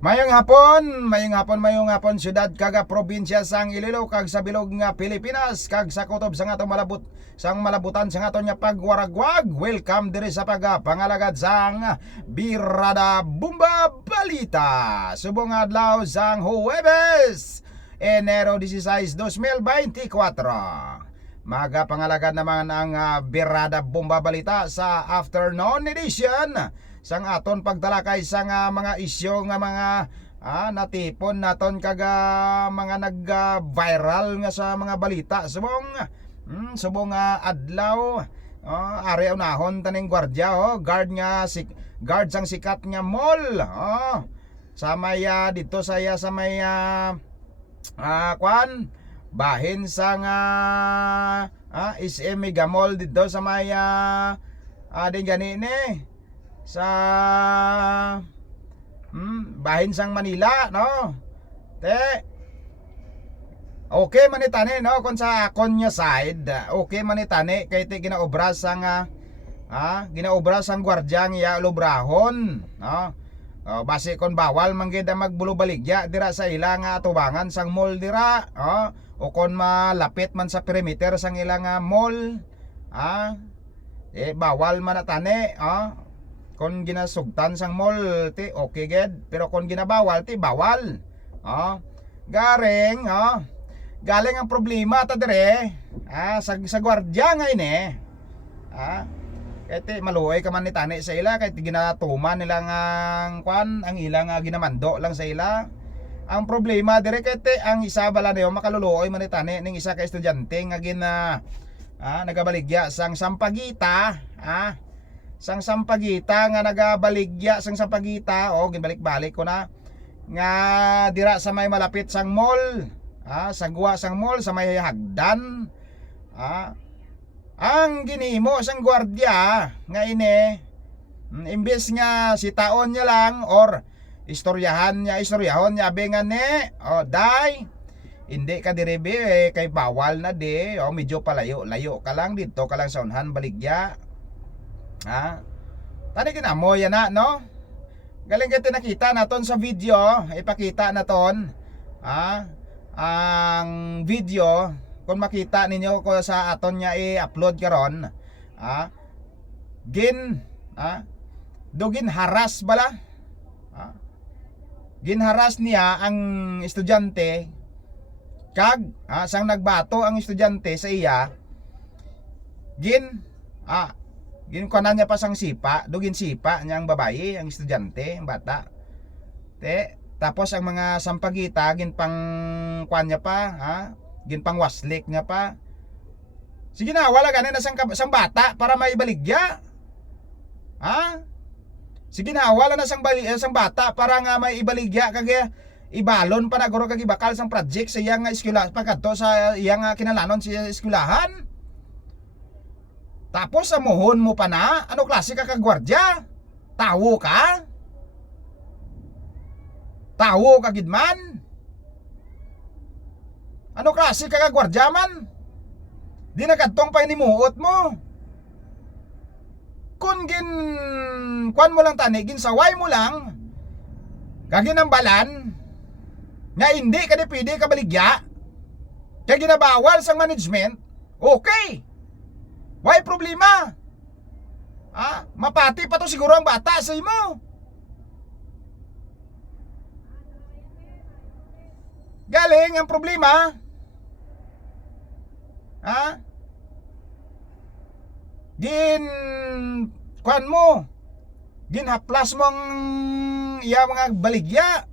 Mayong hapon syudad kaga probinsya sang Iloilo kag sa bilog nga Pilipinas kag sa kutob sa atong malabutan sa aton nga pagwaragwag. Welcome diri sa pangalagad sang Birada Bomba Balita. Subong adlaw sang Huwebes, Enero 16, 2024. Maga pangalagad naman ang Birada Bomba Balita sa afternoon edition sang aton pagtalakay sang mga isyu nga mga natipon naton kaga mga nag-viral nga sa mga balita subong adlaw. Ari unahon taning gwardiya guard sang sikat nga mall sa may dito saya sa may kwan bahin sang SM Mega Mall dito sa may din gani ni sa bahin sang Manila, no? Okay man itani, no? Kung sa Konya side, okay man itani kay ti ginaobras sang ginaobras sang gwardiya nga lubrahon, no? Base kon bawal man gid magbulubaligya dira sa ilang atubangan sang mall dira, o kon malapit man sa perimeter sang ilang mall, bawal man atani, kon ginasugtan sang mall ti okay ged, pero kon ginabawal ti bawal. Galing ang problema ta dire sa gwardiya nga ini. Kay ti maluoy ka man ni tani sa ila kay ti ginatuman nila ang kwan ang ilang ginamando lang sa ila. Ang problema dire kay ti ang isa bala niyo makaluluoy man ni tani ning isa ka estudyante nga nagabaligya sang Sampaguita, sang Sampaguita nga nagabaligya sang Sampaguita, ginbalik-balik ko na nga dira sa may malapit sang mall, sagwa sang mall sa may hagdan. Ang ginimo sang gwardiya nga ini, imbes nga sitaon niya lang or istoryahon niya abengan ni, day hindi ka diribi kay bawal na di, medyo palayo ka lang dito ka lang sa unhan baligya. Tani kinamo yan na, no? Galing kaya nakita naton sa video, ipakita naton ang video. Kung makita ninyo ko sa aton nya i-upload karon, ginharas bala, ginharas niya ang estudyante kag sang nagbato ang estudyante sa iya, ginkuanan niya pa sang sipa, dugin sipa niya ang babae, ang estudyante, ang bata. Tapos ang mga Sampaguita ginpang kuan niya pa, ginpang waslik niya pa. Sige na, wala ganin na sang bata para maibaligya. Sige na, wala na sang bata para nga maibaligya kag ibalon pa na guro kag ibakal sang project sa iyang eskwela pagkadto sa iyang kinalanon sa eskwelahan. Tapos amuhon mo pa na, ano klase ka kagwardya? Tawo ka? Tawo ka gidman? Ano klase ka kagwardya man? Di nakadtong pa inimuot mo. Kung kuan mo lang tani, ginsaway mo lang, kaginambalan, nga hindi ka di pwede kabaligya, kaya ginabawal sang management, okay. Why problema? Mapati pa to siguro ang bata sa imo. Galing ang problema. Kuan mo, ginhaplas mo ang iya mga baligya.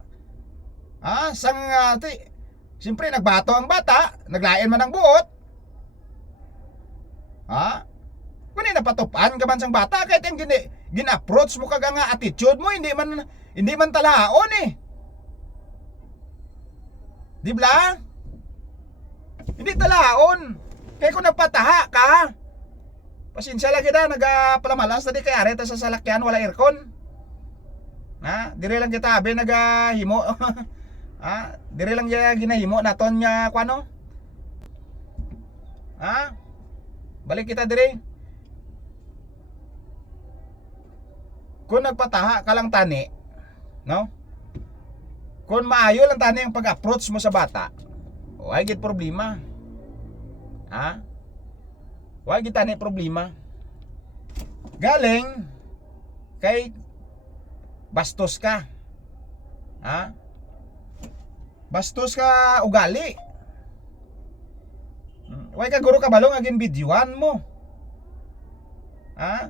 Siyempre nagbato ang bata, naglain man ang buot. Kung napatupan ka man sang bata kahit yung gin-approach mo kag nga attitude mo hindi man talaon di ba? Hindi talaon. Kaya kung nagpataha ka, pasensya lang kita, nagapalamalas na di kay areta sa salakyan wala aircon. Dire lang kita abe nagahimo. Dire lang ginahimo naton nya kuano. Balik kita dire. Kung nagpataha ka lang tani, no? Kung maayo lang tani ang pag-approach mo sa bata, ay gid problema. Ha? Wag gid tani problema. Galing kay bastos ka. Ha? Bastos ka ugali. Way ka guro ka balong agin videoan mo. Ha?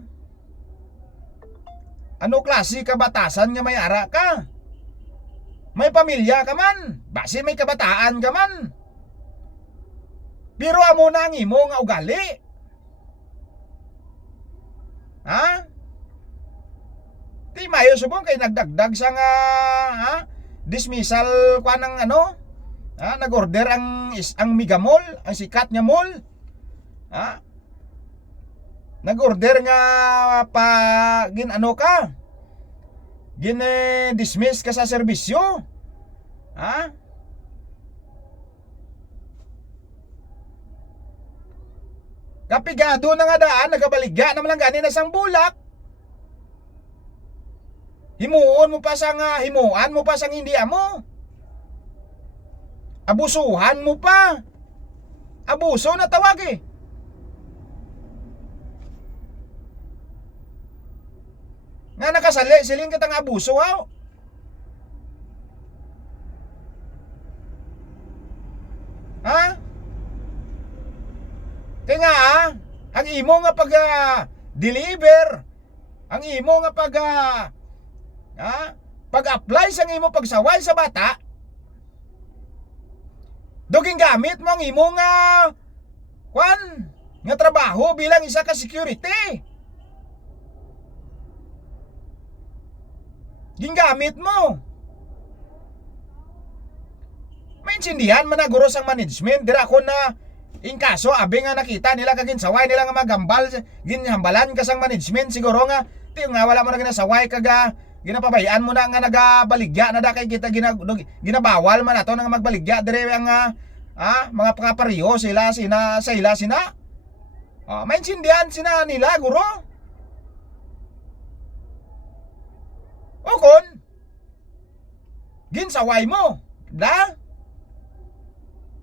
Ano klase ka batasan nga may ara ka? May pamilya ka man, base may kabataan ka man. Pero amo na ang imo nga ugali. Ha? Di mayo subong kay nagdagdag sa nga dismissal kwa ng ano? Ha, nag-order ang Mega Mall, ang sikat nga mall. Ha? Nag-order nga pa gin ano ka? Dismiss ka sa serbisyo. Ha? Kapigado na nga daan, nagabaligya naman lang gani na sang bulak. Himuon mo pa sang himuan mo pa sang hindi amo. Abusuhan mo pa. Abuso na tawag eh. Nga nakasali, siling kitang abuso ha. Ha? Kaya nga ang imo nga pag deliver, ang imo nga pag pag-apply sa imo pagsaway sa bata, duging gamit mo ang imo nga nga trabaho bilang isa ka security. Gingamit mo. Maintindihan man na guro sang management dira ko na in kaso abi nga nakita nila kaginsaway nila nga magambal ginhambalan ka sang management siguro nga tiyo nga wala mo na ginasaway kaga ginapabayaan mo na nga nagabaligya na da kay kita ginabawal man ato nga magbaligya dire ang mga pakapariho sila sina maintindihan sina nila guro. O kon ginsaway mo da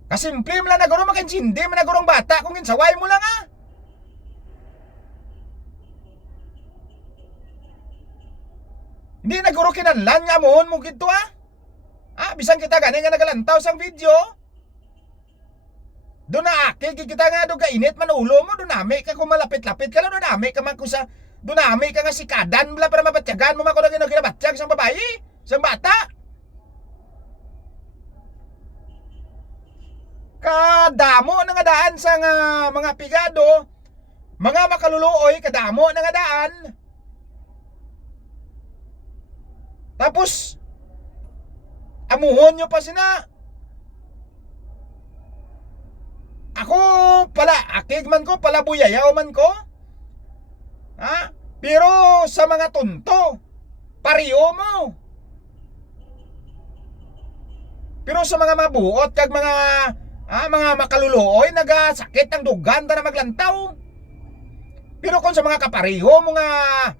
kasimple mo lang na guro makaintindi man na gurong bata kung ginsaway mo lang hindi na guro kinanlan nga mohon mo gito bisan kita gani nga nagalantaw sang video doon na kita nga doon kainit man ulo mo doon nami ka kung malapit-lapit ka lang doon nami ka man kung sa doon nami ka nga sikadan bala para mabatyagan mo man kung na ginabatsyag sang babae sang bata kadamo na nga daan sa mga pigado mga makaluluoy kadamo na nga daan tapos amuhon nyo pa sina ako pala akig man ko pala buyayaw man ko pero sa mga tunto pariyo mo pero sa mga mabuot kag mga makaluluoy nagasakit ang dugan ta na maglantaw pero kung sa mga kapariho mo nga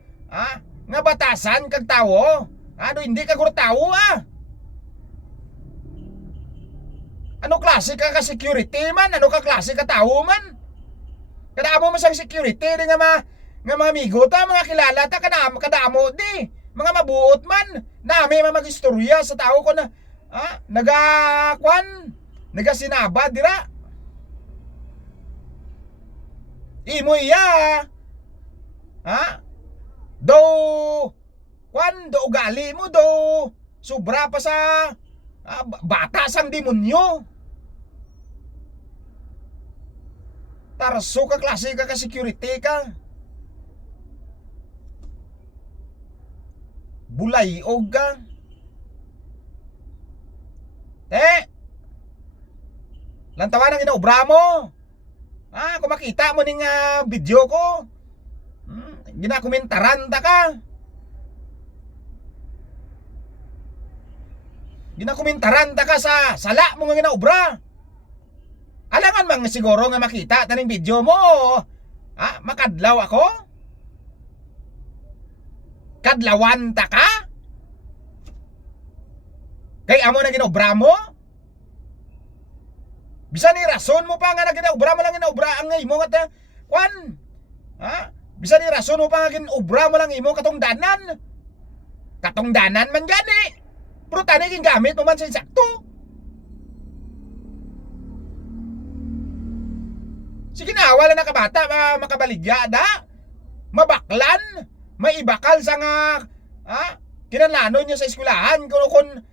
batasan kag tawo hindi ka guro tawo ano klase ka security man ano ka klase ka tawo man kadamo mo sang security di nga mga amigo ta mga kilala ta kadamo di mga mabuot man nami magistorya sa tao ko na nagasinaba dira imo iya do ugali mo do sobra pa sa bata sang demonyo tarso ka klase ka security ka bulayog ka lantawan ang inaobra mo kung makita mo ning video ko ginakomentaran ta ka sa sala mo nga ginaobra alangan man siguro nga makita taning video mo makadlaw ako kadlawan ta ka Kay amo na ginobra mo? Bisan ni rason mo pa nga na ginaobra mo lang ginaobra ang imo nga kwan. Ha? Bisan ni rason mo pa nga ginobra mo lang imo katong danan. Katong danan man gani. Pero tani gingamit mo man sa insakto. Sige na, wala na kabata, makabaligya da. Mabaklan, maibakal sa nga kinalanon niya sa eskwelahan kun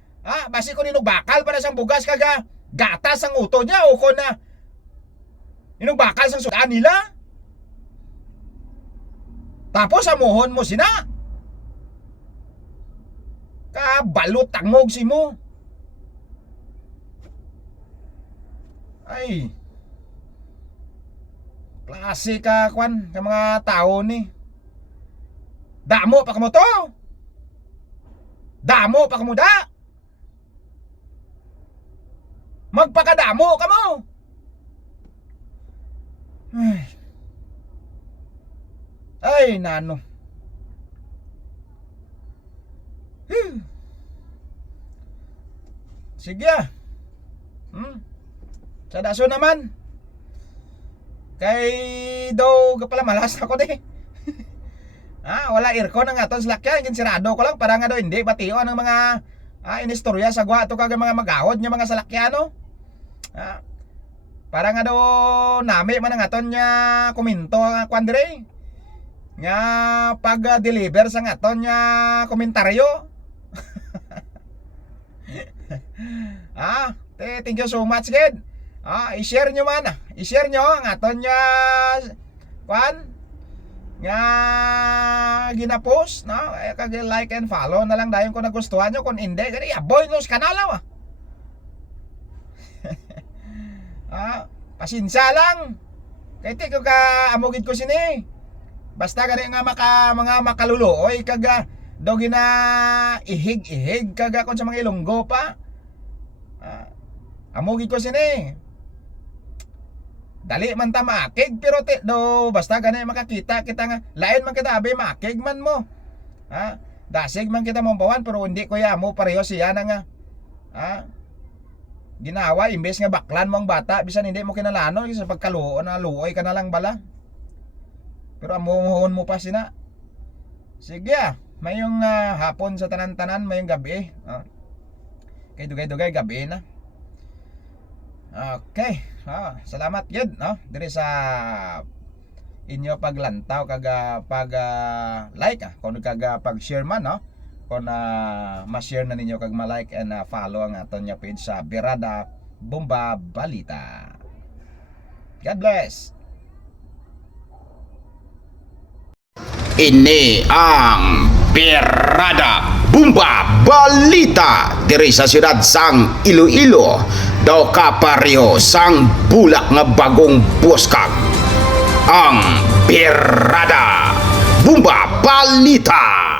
basi ko ninugbakal para sang bugas kaga gatas ang uto niya o kun ninugbakal sang sudan nila. Tapos amuhon mo sina. Kabalot tangog si mo. Ay. Klase ka kwan ka mga tao ni. Damo pa kamo to. Damo pa kamo da. Magpakadamo ka mo. Ay nano. Sige sa daso naman. Kay daw pala malas ako di. Wala aircon ang aton salakyan, ginsirado ko lang para nga daw hindi bation ng mga inistorya sa gwa to kag mga magahod nya mga salakyano. Para nga daw nami man ang aton nya komento kwan dire. Nga pag deliver sa aton nya komentaryo. Thank you so much kid. I-share nyo man i-share nyo ang aton nya kwan nga ginapost no? Kag like and follow na lang dayon kung nagustuhan nyo. Kung hindi gani aboy nos kanalaw pasensya lang kay ti ko ka amugid ko sini basta gani nga mga makaluluoy kag daw gina ihig kag kon sa mga Ilonggo pa amugid ko sini dali man ta makig pero do basta gani makakita kita nga lain man kita abe makig man mo dasig man kita mombawan pero hindi ko ya mo pareho siya na nga ginawa imbes nga baklan mo ang bata bisan hindi mo kinalano sa pagkaluon na luoy ka na lang bala pero amuhon mo pa sina. Sige mayong hapon sa tanan-tanan mayong gabi kay dugay-dugay gabi na. Okay, salamat yun no? Dire sa inyo paglantaw kag pag like kung kag pag share man no? Kung ma-share na ninyo kag ma-like and follow ang aton nya page sa Birada Bomba Balita. God bless. Ini ang Birada Bomba Balita diri sa siyudad sang Iloilo daw kapareho sang bulak nga bagong buskag ang Birada Bomba Balita.